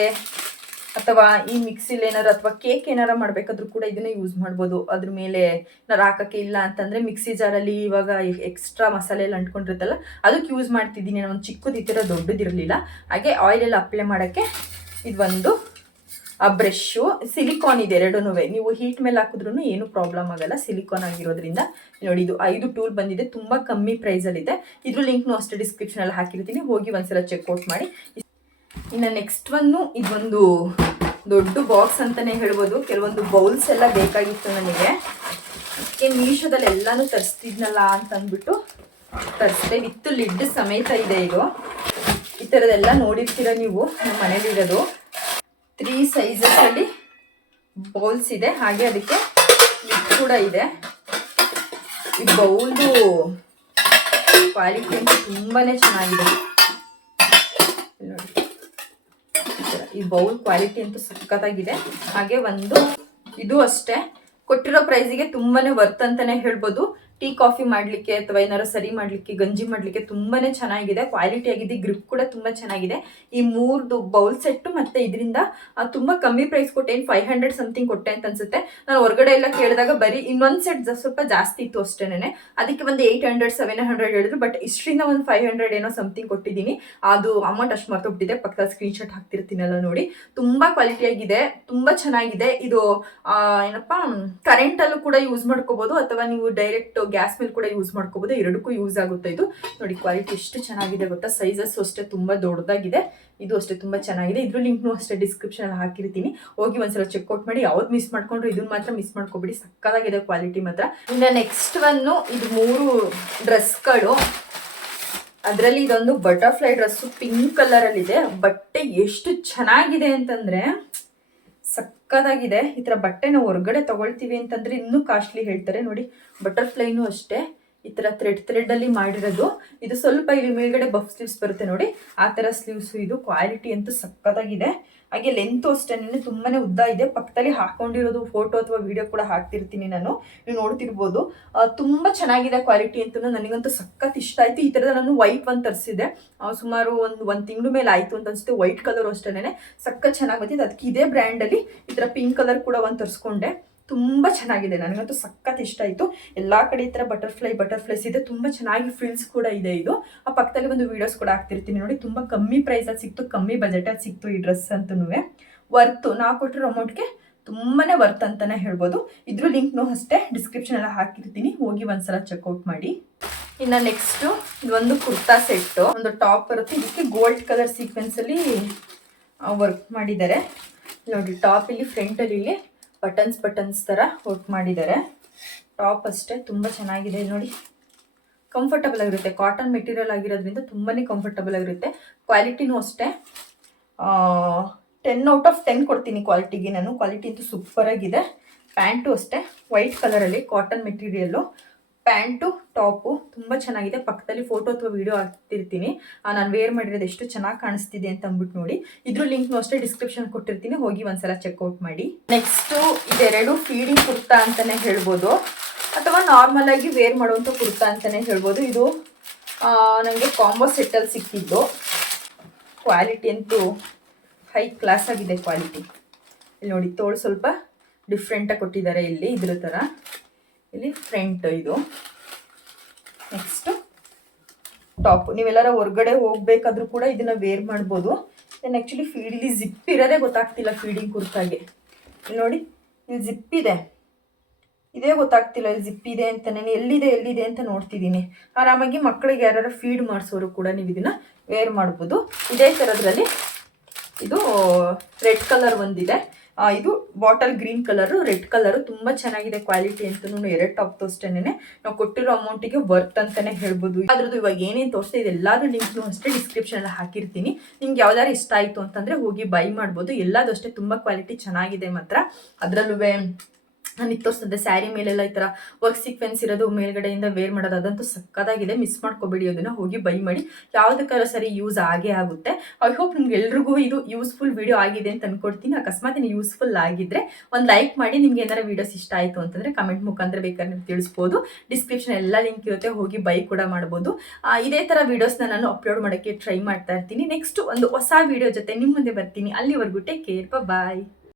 ಅಥವಾ ಈ ಮಿಕ್ಸಿಲಿ ಏನಾರು ಅಥವಾ ಕೇಕ್ ಏನಾರು ಮಾಡಬೇಕಾದ್ರೂ ಕೂಡ ಇದನ್ನೇ ಯೂಸ್ ಮಾಡ್ಬೋದು. ಅದ್ರ ಮೇಲೆ ಏನಾರು ಹಾಕೋಕ್ಕೆ ಇಲ್ಲ ಅಂತಂದರೆ ಮಿಕ್ಸಿ ಜಾರಲ್ಲಿ ಇವಾಗ ಎಕ್ಸ್ಟ್ರಾ ಮಸಾಲೆ ಎಲ್ಲ ಅಂಟ್ಕೊಂಡಿರುತ್ತಲ್ಲ ಅದಕ್ಕೆ ಯೂಸ್ ಮಾಡ್ತಿದ್ದೀನಿ. ನಾನು ಒಂದು ಚಿಕ್ಕದು ಈ ಥರ ದೊಡ್ಡದಿರಲಿಲ್ಲ. ಹಾಗೆ ಆಯಿಲೆಲ್ಲ ಅಪ್ಲೈ ಮಾಡೋಕ್ಕೆ ಇದೊಂದು ಬ್ರಷು, ಸಿಲಿಕಾನ್ ಇದೆ ಎರಡೂ. ನೀವು ಹೀಟ್ ಮೇಲೆ ಹಾಕಿದ್ರೂ ಏನು ಪ್ರಾಬ್ಲಮ್ ಆಗಲ್ಲ, ಸಿಲಿಕಾನ್ ಆಗಿರೋದ್ರಿಂದ. ನೋಡಿ ಇದು 5 ಟೂಲ್ ಬಂದಿದೆ, ತುಂಬ ಕಮ್ಮಿ ಪ್ರೈಸಲ್ಲಿದೆ. ಇದ್ರ ಲಿಂಕ್ನು ಅಷ್ಟೇ ಡಿಸ್ಕ್ರಿಪ್ಷನಲ್ಲಿ ಹಾಕಿರ್ತೀನಿ, ಹೋಗಿ ಒಂದ್ಸಲ ಚೆಕ್ಔಟ್ ಮಾಡಿ. ಇನ್ನು ನೆಕ್ಸ್ಟ್ ಇದೊಂದು ದೊಡ್ಡ ಬಾಕ್ಸ್ ಅಂತಲೇ ಹೇಳ್ಬೋದು. ಕೆಲವೊಂದು ಬೌಲ್ಸ್ ಎಲ್ಲ ಬೇಕಾಗಿತ್ತು ನನಗೆ, ಅದಕ್ಕೆ ಮೀಶೋದಲ್ಲಿ ಎಲ್ಲನೂ ತರಿಸ್ತಿದ್ನಲ್ಲ ಅಂತ ಅಂದ್ಬಿಟ್ಟು ತರಿಸಿದೆ. ವಿತ್ ಲಿಡ್ ಸಮೇತ ಇದೆ. ಇದು ಈ ಥರದೆಲ್ಲ ನೋಡಿರ್ತೀರ ನೀವು ನಮ್ಮ ಮನೇಲಿರೋದು. 3 ಸೈಜಸಲ್ಲಿ ಬೌಲ್ಸ್ ಇದೆ, ಹಾಗೆ ಅದಕ್ಕೆ ಲಿಡ್ ಕೂಡ ಇದೆ. ಈ ಬೌಲ್ದು ಕ್ವಾಲಿಟಿ ಅಂತೂ ತುಂಬಾನೇ ಚೆನ್ನಾಗಿದೆ ನೋಡಿ. ಈ ಬೌಲ್ ಕ್ವಾಲಿಟಿ ಅಂತೂ ಸಖತ್ತಾಗಿದೆ. ಹಾಗೆ ಇದು ಅಷ್ಟೇ ಕೊಟ್ಟಿರೋ ಪ್ರೈಸಿಗೆ ತುಂಬಾನೇ ವರ್ತ್ ಅಂತಾನೆ ಹೇಳ್ಬೋದು. ಟೀ ಕಾಫಿ ಮಾಡಲಿಕ್ಕೆ ಅಥವಾ ಏನಾರು ಸರಿ ಮಾಡಲಿಕ್ಕೆ, ಗಂಜಿ ಮಾಡಲಿಕ್ಕೆ ತುಂಬಾನೇ ಚೆನ್ನಾಗಿದೆ, ಕ್ವಾಲಿಟಿ ಆಗಿದೆ. ಗ್ರಿಪ್ ಕೂಡ ತುಂಬ ಚೆನ್ನಾಗಿದೆ. ಈ 3 ಬೌಲ್ ಸೆಟ್ಟು ಮತ್ತೆ ಇದರಿಂದ ತುಂಬ ಕಮ್ಮಿ ಪ್ರೈಸ್ ಕೊಟ್ಟೆ, 500 ಸಮಥಿಂಗ್ ಕೊಟ್ಟೆ ಅಂತ ಅನ್ಸುತ್ತೆ. ನಾನು ಹೊರಗಡೆ ಎಲ್ಲ ಕೇಳಿದಾಗ ಬರೀ ಇನ್ನೊಂದು ಸೆಟ್ ಸ್ವಲ್ಪ ಜಾಸ್ತಿ ಇತ್ತು ಅಷ್ಟೇನೆ, ಅದಕ್ಕೆ ಒಂದು 800 700 ಹೇಳಿದ್ರು. ಬಟ್ ಇಷ್ಟರಿಂದ ಒಂದು 500 ಏನೋ ಸಮಥಿಂಗ್ ಕೊಟ್ಟಿದ್ದೀನಿ. ಅದು ಅಮೌಂಟ್ ಅಷ್ಟು ಮರ್ತೋಗ್ಬಿಟ್ಟಿದೆ, ಪಕ್ಕದಲ್ಲಿ ಸ್ಕ್ರೀನ್ಶಾಟ್ ಹಾಕ್ತಿರ್ತೀನಲ್ಲ ನೋಡಿ. ತುಂಬ ಕ್ವಾಲಿಟಿ ಆಗಿದೆ, ತುಂಬ ಚೆನ್ನಾಗಿದೆ. ಇದು ಏನಪ್ಪ ಕರೆಂಟಲ್ಲೂ ಕೂಡ ಯೂಸ್ ಮಾಡ್ಕೋಬೋದು, ಅಥವಾ ನೀವು ಡೈರೆಕ್ಟ್ ಗ್ಯಾಸ್ ಮೇಲೆ ಕೂಡ ಯೂಸ್ ಮಾಡ್ಕೋಬಹುದು. ಎರಡಕ್ಕೂ ಯೂಸ್ ಆಗುತ್ತೆ. ಇದು ನೋಡಿ ಕ್ವಾಲಿಟಿ ಎಷ್ಟು ಚೆನ್ನಾಗಿದೆ ಗೊತ್ತಾ. ಸೈಜಸ್ ಅಷ್ಟೇ ತುಂಬಾ ದೊಡ್ಡದಾಗಿದೆ. ಇದು ಅಷ್ಟೇ ತುಂಬಾ ಚೆನ್ನಾಗಿದೆ. ಇದ್ರ ಲಿಂಕ್ನು ಅಷ್ಟೇ ಡಿಸ್ಕ್ರಿಪ್ಷನ್ ಅಲ್ಲಿ ಹಾಕಿರ್ತೀನಿ, ಹೋಗಿ ಒಂದ್ಸಲ ಚೆಕ್ಔಟ್ ಮಾಡಿ. ಯಾವ್ದು ಮಿಸ್ ಮಾಡ್ಕೊಂಡ್ರು ಇದನ್ನ ಮಾತ್ರ ಮಿಸ್ ಮಾಡ್ಕೋಬೇಡಿ, ಸಕ್ಕತ್ತಾಗಿದೆ ಕ್ವಾಲಿಟಿ ಮಾತ್ರ. ಇನ್ನು ನೆಕ್ಸ್ಟ್ ಇದು 3 ಡ್ರೆಸ್ಗಳು. ಅದರಲ್ಲಿ ಇದೊಂದು ಬಟರ್ಫ್ಲೈ ಡ್ರೆಸ್ ಪಿಂಕ್ ಕಲರ್ ಅಲ್ಲಿ ಇದೆ. ಬಟ್ಟೆ ಎಷ್ಟು ಚೆನ್ನಾಗಿದೆ ಅಂತಂದ್ರೆ ಸಕ್ಕತ್ತಾಗಿದೆ. ಈ ಥರ ಬಟ್ಟೆ ನಾವು ಹೊರಗಡೆ ತಗೊಳ್ತೀವಿ ಅಂತಂದ್ರೆ ಇನ್ನೂ ಕಾಸ್ಟ್ಲಿ ಹೇಳ್ತಾರೆ. ನೋಡಿ ಬಟರ್ಫ್ಲೈನು ಅಷ್ಟೇ ಈ ಥರ ಥ್ರೆಡ್ ಅಲ್ಲಿ ಮಾಡಿರೋದು. ಇದು ಸ್ವಲ್ಪ ಇಲ್ಲಿ ಮೇಲ್ಗಡೆ ಬಫ್ ಸ್ಲೀವ್ಸ್ ಬರುತ್ತೆ ನೋಡಿ, ಆ ಥರ ಸ್ಲೀವ್ಸ್. ಇದು ಕ್ವಾಲಿಟಿ ಅಂತೂ ಸಕ್ಕತ್ತಾಗಿದೆ. ಹಾಗೆ ಲೆಂತ್ ಅಷ್ಟೇ ತುಂಬಾನೇ ಉದ್ದ ಇದೆ. ಪಕ್ಕದಲ್ಲಿ ಹಾಕೊಂಡಿರೋದು ಫೋಟೋ ಅಥವಾ ವಿಡಿಯೋ ಕೂಡ ಹಾಕ್ತಿರ್ತೀನಿ ನಾನು, ನೀವು ನೋಡ್ತಿರ್ಬೋದು. ತುಂಬ ಚೆನ್ನಾಗಿದೆ ಕ್ವಾಲಿಟಿ ಅಂತ. ನನಗಂತೂ ಸಖತ್ ಇಷ್ಟ ಆಯಿತು. ಈ ಥರದ ನಾನು ವೈಟ್ ಒಂದು ತರಿಸಿದೆ, ಸುಮಾರು ಒಂದು ತಿಂಗಳು ಮೇಲೆ ಆಯಿತು ಅಂತ ಅನಿಸುತ್ತೆ. ವೈಟ್ ಕಲರ್ ಅಷ್ಟೇ ಸಖತ್ ಚೆನ್ನಾಗಿ ಬಂದಿದೆ. ಅದಕ್ಕೆ ಇದೇ ಬ್ರ್ಯಾಂಡಲ್ಲಿ ಈ ಥರ ಪಿಂಕ್ ಕಲರ್ ಕೂಡ ಒಂದು ತರಿಸ್ಕೊಂಡೆ. ತುಂಬ ಚೆನ್ನಾಗಿದೆ, ನನಗಂತೂ ಸಖತ್ ಇಷ್ಟ ಆಯಿತು. ಎಲ್ಲ ಕಡೆ ಈ ಥರ ಬಟರ್ಫ್ಲೈಸ್ ಇದೆ, ತುಂಬ ಚೆನ್ನಾಗಿ ಫ್ರಿಲ್ಸ್ ಕೂಡ ಇದೆ. ಇದು ಆ ಪಕ್ಕದಲ್ಲಿ ಒಂದು ವೀಡಿಯೋಸ್ ಕೂಡ ಹಾಕ್ತಿರ್ತೀನಿ ನೋಡಿ. ತುಂಬ ಕಮ್ಮಿ ಪ್ರೈಸಲ್ಲಿ ಸಿಕ್ತು, ಕಮ್ಮಿ ಬಜೆಟಲ್ಲಿ ಸಿಕ್ತು ಈ ಡ್ರೆಸ್ ಅಂತೂ. ವರ್ತು, ನಾವು ಕೊಟ್ಟಿರೋ ಅಮೌಂಟ್ಗೆ ತುಂಬಾ ವರ್ತ್ ಅಂತಲೇ ಹೇಳ್ಬೋದು. ಇದ್ರ ಲಿಂಕ್ನು ಅಷ್ಟೇ ಡಿಸ್ಕ್ರಿಪ್ಷನ್ ಎಲ್ಲ ಹಾಕಿರ್ತೀನಿ, ಹೋಗಿ ಒಂದ್ಸಲ ಚೆಕ್ಔಟ್ ಮಾಡಿ. ಇನ್ನು ನೆಕ್ಸ್ಟು ಇದೊಂದು ಕುರ್ತಾ ಸೆಟ್ಟು, ಒಂದು ಟಾಪ್ ಬರುತ್ತೆ. ಇದಕ್ಕೆ ಗೋಲ್ಡ್ ಕಲರ್ ಸೀಕ್ವೆನ್ಸಲ್ಲಿ ವರ್ಕ್ ಮಾಡಿದ್ದಾರೆ ನೋಡಿ. ಟಾಪ್ ಇಲ್ಲಿ ಫ್ರಂಟಲ್ಲಿ ಇಲ್ಲಿ ಬಟನ್ಸ್ ಥರ ವರ್ಕ್ ಮಾಡಿದ್ದಾರೆ. ಟಾಪ್ ಅಷ್ಟೇ ತುಂಬ ಚೆನ್ನಾಗಿದೆ ನೋಡಿ, ಕಂಫರ್ಟಬಲ್ ಆಗಿರುತ್ತೆ. ಕಾಟನ್ ಮೆಟೀರಿಯಲ್ ಆಗಿರೋದ್ರಿಂದ ತುಂಬಾ ಕಂಫರ್ಟಬಲ್ ಆಗಿರುತ್ತೆ. ಕ್ವಾಲಿಟಿನೂ ಅಷ್ಟೇ 10/10 ಕೊಡ್ತೀನಿ ಕ್ವಾಲಿಟಿಗೆ ನಾನು. ಕ್ವಾಲಿಟಿ ಅಂತೂ ಸೂಪರಾಗಿದೆ. ಪ್ಯಾಂಟು ಅಷ್ಟೇ ವೈಟ್ ಕಲರಲ್ಲಿ ಕಾಟನ್ ಮೆಟೀರಿಯಲ್ಲು. ಪ್ಯಾಂಟು ಟಾಪು ತುಂಬ ಚೆನ್ನಾಗಿದೆ. ಪಕ್ಕದಲ್ಲಿ ಫೋಟೋ ಅಥವಾ ವಿಡಿಯೋ ಹಾಕ್ತಿರ್ತೀನಿ, ನಾನು ವೇರ್ ಮಾಡಿರೋದು ಎಷ್ಟು ಚೆನ್ನಾಗಿ ಕಾಣಿಸ್ತಿದೆ ಅಂತ ಅಂದ್ಬಿಟ್ಟು ನೋಡಿ. ಇದ್ರ ಲಿಂಕ್ನು ಅಷ್ಟೇ ಡಿಸ್ಕ್ರಿಪ್ಷನ್ ಕೊಟ್ಟಿರ್ತೀನಿ, ಹೋಗಿ ಒಂದ್ಸಲ ಚೆಕ್ಔಟ್ ಮಾಡಿ. ನೆಕ್ಸ್ಟು ಇದೆರಡು ಫೀಡಿಂಗ್ ಕುರ್ತಾ ಅಂತಲೇ ಹೇಳ್ಬೋದು, ಅಥವಾ ನಾರ್ಮಲ್ ಆಗಿ ವೇರ್ ಮಾಡುವಂಥ ಕುರ್ತಾ ಅಂತಲೇ ಹೇಳ್ಬೋದು. ಇದು ನನಗೆ ಕಾಂಬೋ ಸೆಟ್ಟಲ್ಲಿ ಸಿಕ್ಕಿದ್ದು. ಕ್ವಾಲಿಟಿ ಅಂತೂ ಹೈ ಕ್ಲಾಸ್ ಆಗಿದೆ ಕ್ವಾಲಿಟಿ. ಇಲ್ಲಿ ನೋಡಿ, ತೋಳು ಸ್ವಲ್ಪ ಡಿಫ್ರೆಂಟಾಗಿ ಕೊಟ್ಟಿದ್ದಾರೆ ಇಲ್ಲಿ, ಇದ್ರ ಥರ. ಇಲ್ಲಿ ಫ್ರಂಟ್ ಇದು. Next top. ನೀವೆಲ್ಲರ ಹೊರಗಡೆ ಹೋಗ್ಬೇಕಾದ್ರೂ ಕೂಡ ಇದನ್ನು ವೇರ್ ಮಾಡ್ಬೋದು. ದೆನ್ ಆ್ಯಕ್ಚುಲಿ ಇಲ್ಲಿ ಜಿಪ್ ಇರೋದೇ ಗೊತ್ತಾಗ್ತಿಲ್ಲ ಫೀಡಿಂಗ್ ಕುರ್ತಾಗೆ. ಇಲ್ಲಿ ನೋಡಿ, ಇಲ್ಲಿ ಜಿಪ್ ಇದೆ, ಇದೇ ಗೊತ್ತಾಗ್ತಿಲ್ಲ ಇಲ್ಲಿ ಜಿಪ್ ಇದೆ ಅಂತ. ನಾನು ಎಲ್ಲಿದೆ ಅಂತ ನೋಡ್ತಿದ್ದೀನಿ. ಆರಾಮಾಗಿ ಮಕ್ಕಳಿಗೆ ಯಾರು ಫೀಡ್ ಮಾಡಿಸೋರು ಕೂಡ ನೀವು ಇದನ್ನು ವೇರ್ ಮಾಡ್ಬೋದು. ಇದೇ ಥರದ್ರಲ್ಲಿ ಇದು ರೆಡ್ ಕಲರ್ ಒಂದಿದೆ, ಇದು bottle green colour, red colour. ತುಂಬ ಚೆನ್ನಾಗಿದೆ ಕ್ವಾಲಿಟಿ ಅಂತೂ. 2 ಟಾಪ್ ತೋರಿಸ್ತೇನೆ, ನಾವು ಕೊಟ್ಟಿರೋ ಅಮೌಂಟಿಗೆ ವರ್ತ್ ಅಂತಲೇ ಹೇಳ್ಬೋದು. ಅದ್ರದ್ದು ಇವಾಗ ಏನೇನು ತೋರಿಸ್ತಾ ಇದೆ ಎಲ್ಲಾದ್ರೂ ಲಿಂಕ್ನು ಅಷ್ಟೇ ಡಿಸ್ಕ್ರಿಪ್ಷನಲ್ಲಿ ಹಾಕಿರ್ತೀನಿ. ನಿಮ್ಗೆ ಯಾವ್ದಾರು ಇಷ್ಟ ಆಯಿತು ಅಂತಂದರೆ ಹೋಗಿ ಬೈ ಮಾಡ್ಬೋದು. ಎಲ್ಲದೂ ಅಷ್ಟೇ ತುಂಬ ಕ್ವಾಲಿಟಿ ಚೆನ್ನಾಗಿದೆ ಮಾತ್ರ. ಅದರಲ್ಲೂ ನಾನು ತೋರಿಸ್ತಂತೆ ಸ್ಯಾರಿ ಮೇಲೆಲ್ಲ ಈ ಥರ ವರ್ಕ್ ಸೀಕ್ವೆನ್ಸ್ ಇರೋದು ಮೇಲ್ಗಡೆಯಿಂದ ವೇರ್ ಮಾಡೋದು, ಅದಂತೂ ಸಕ್ಕತ್ತಾಗಿದೆ. ಮಿಸ್ ಮಾಡ್ಕೊಬೇಡಿ, ಅದನ್ನು ಹೋಗಿ ಬೈ ಮಾಡಿ. ಯಾವುದಕ್ಕಾದ್ರೂ ಸರಿ ಯೂಸ್ ಆಗೇ ಆಗುತ್ತೆ. ಐ ಹೋಪ್ ನಿಮ್ಗೆ ಎಲ್ರಿಗೂ ಇದು ಯೂಸ್ಫುಲ್ ವಿಡಿಯೋ ಆಗಿದೆ ಅಂತ ಅನ್ಕೊಡ್ತೀನಿ. ಅಕಸ್ಮಾತ್ ನೀವು ಯೂಸ್ಫುಲ್ ಆಗಿದ್ರೆ ಒಂದು ಲೈಕ್ ಮಾಡಿ. ನಿಮ್ಗೆ ಏನಾರು ವೀಡಿಯೋಸ್ ಇಷ್ಟ ಆಯಿತು ಅಂತಂದರೆ ಕಮೆಂಟ್ ಮುಖಾಂತರ ಬೇಕಾದ್ರೆ ನೀವು ತಿಳಿಸ್ಬೋದು. ಡಿಸ್ಕ್ರಿಪ್ಷನ್ ಎಲ್ಲ ಲಿಂಕ್ ಇರುತ್ತೆ, ಹೋಗಿ ಬೈ ಕೂಡ ಮಾಡ್ಬೋದು. ಇದೇ ಥರ ವೀಡಿಯೋಸ್ನ ನಾನು ಅಪ್ಲೋಡ್ ಮಾಡೋಕ್ಕೆ ಟ್ರೈ ಮಾಡ್ತಾ ಇರ್ತೀನಿ. ನೆಕ್ಸ್ಟ್ ಒಂದು ಹೊಸ ವೀಡಿಯೋ ಜೊತೆ ನಿಮ್ಮ ಮುಂದೆ ಬರ್ತೀನಿ. ಅಲ್ಲಿವರೆಗೂ ಟೇಕ್ ಕೇರ್, ಬಾಯ್.